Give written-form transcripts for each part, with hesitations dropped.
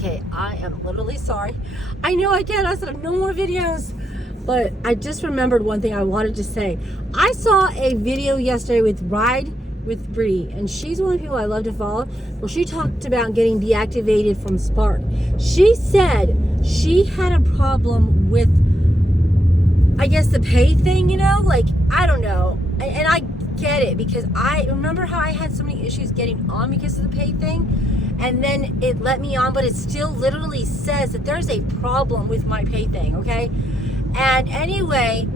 Okay, I am literally sorry. I know I said no more videos, but I just remembered one thing I wanted to say. I saw a video yesterday with Ride with Bree, and she's one of the people I love to follow, where she talked about getting deactivated from Spark. She said she had a problem with, I guess, the pay thing, like, I don't know. And I get it, because I remember how I had so many issues getting on because of the pay thing. And then it let me on, but it still literally says that there's a problem with my pay thing, okay? And anyway,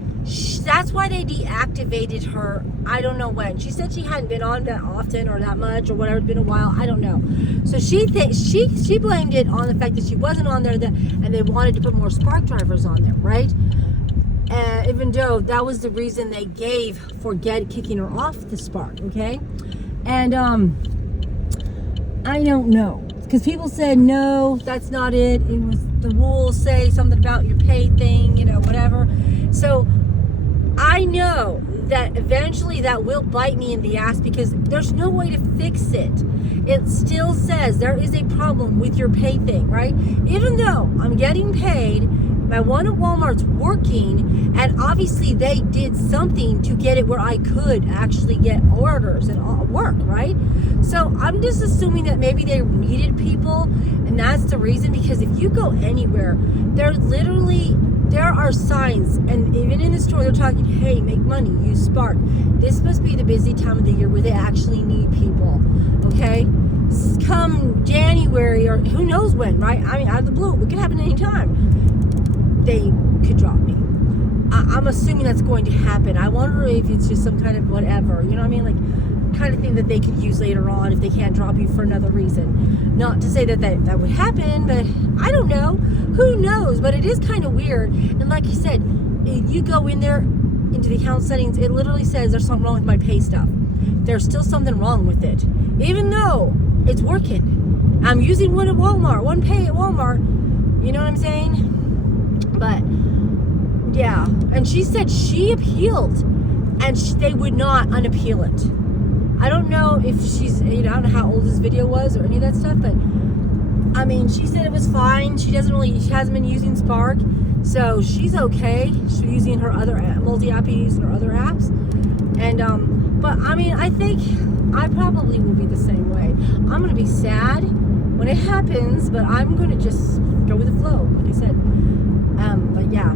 that's why they deactivated her. I don't know when. She said she hadn't been on that often or that much or whatever. It's been a while. I don't know. So she blamed it on the fact that she wasn't on there, and they wanted to put more Spark drivers on there, right? Even though that was the reason they gave for kicking her off the Spark, okay? And I don't know, because people said no, that's not it. It was the rules say something about your pay thing, whatever. So I know that eventually that will bite me in the ass, because there's no way to fix it. It still says there is a problem with your pay thing, right? Even though I'm getting paid, my one at Walmart's working, and obviously they did something to get it where I could actually get orders and work, right? So I'm just assuming that maybe they needed people, and that's the reason, because if you go anywhere, there are signs, and even in the store they're talking, hey, make money, use Spark. This must be the busy time of the year where they actually need people, okay? Come January, or who knows when, right? I mean, out of the blue, it could happen anytime. They could drop me. I'm assuming that's going to happen. I wonder if it's just some kind of whatever, you know what I mean? Like, kind of thing that they could use later on if they can't drop you for another reason. Not to say that would happen, but I don't know. Who knows? But it is kind of weird. And like you said, if you go in there into the account settings, it literally says there's something wrong with my pay stuff. There's still something wrong with it. Even though it's working. I'm using one pay at Walmart. You know what I'm saying? But yeah, and she said she appealed, and they would not unappeal it. I don't know if she's, I don't know how old this video was or any of that stuff, but I mean, she said it was fine. She hasn't been using Spark, so she's okay. She's using her other multi-app, using her other apps, and but I mean, I think I probably will be the same way. I'm gonna be sad when it happens, but I'm gonna just go with the flow, like I said. But yeah,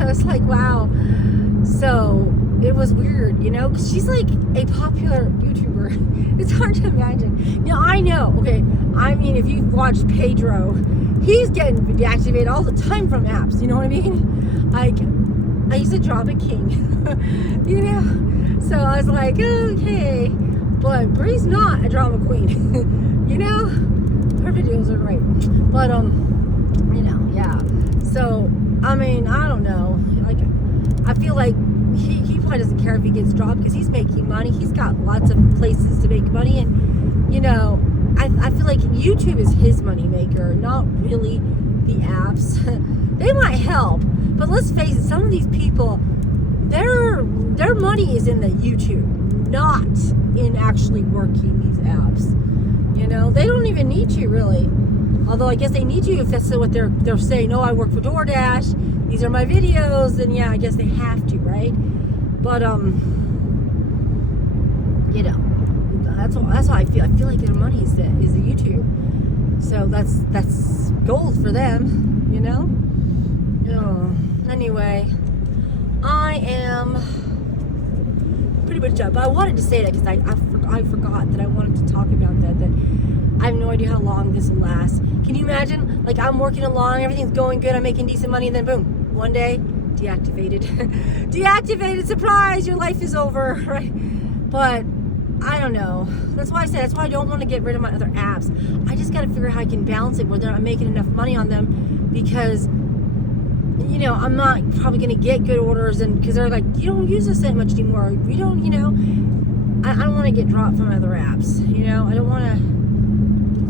I was like, wow. So it was weird, because she's like a popular YouTuber. It's hard to imagine. Now, I know, okay, I mean, if you've watched Pedro, he's getting deactivated all the time from apps, you know what I mean? Like, he's a drama king, So I was like, okay, but Bree's not a drama queen, Her videos are great, but, yeah. So, I mean, I don't know. Like, I feel like he probably doesn't care if he gets dropped, because he's making money. He's got lots of places to make money, and I feel like YouTube is his money maker, not really the apps. They might help, but let's face it, some of these people, their money is in the YouTube, not in actually working these apps. They don't even need you, really. Although I guess they need you if that's what they're saying. Oh, I work for DoorDash. These are my videos. Then yeah, I guess they have to, right? But that's how I feel. I feel like their money is the YouTube. So that's gold for them, Anyway, I am pretty much up. But I wanted to say that because I forgot that I wanted to talk about that. I have no idea how long this will last. Can you imagine? Like, I'm working along, everything's going good, I'm making decent money, and then boom, one day, deactivated. Deactivated, surprise, your life is over, right? But I don't know. That's why I don't want to get rid of my other apps. I just got to figure out how I can balance it where I'm making enough money on them, because I'm not probably going to get good orders, and because they're like, you don't use us that much anymore. We don't, I don't want to get dropped from other apps. I don't want to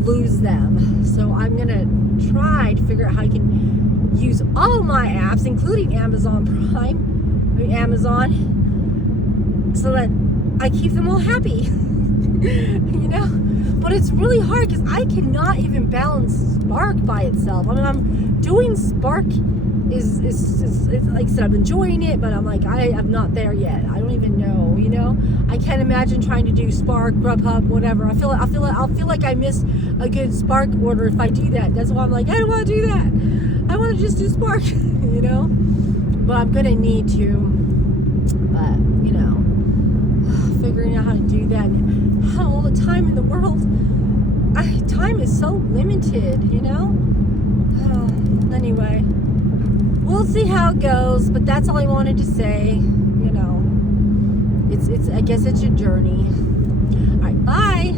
lose them. So I'm gonna try to figure out how I can use all my apps, including Amazon, so that I keep them all happy. But it's really hard because I cannot even balance Spark by itself. I mean, I'm doing Spark is like I said, I'm enjoying it, but I'm like, I'm not there yet. I don't even know, you know. I can't imagine trying to do Spark, Grubhub, whatever. I'll feel like I miss a good Spark order if I do that. That's why I'm like, I don't want to do that. I want to just do Spark, you know. But I'm gonna need to. But you know, figuring out how to do that, and how all the time in the world. Time is so limited, you know. Anyway. We'll see how it goes, but that's all I wanted to say. You know, it's I guess it's a journey. All right, bye.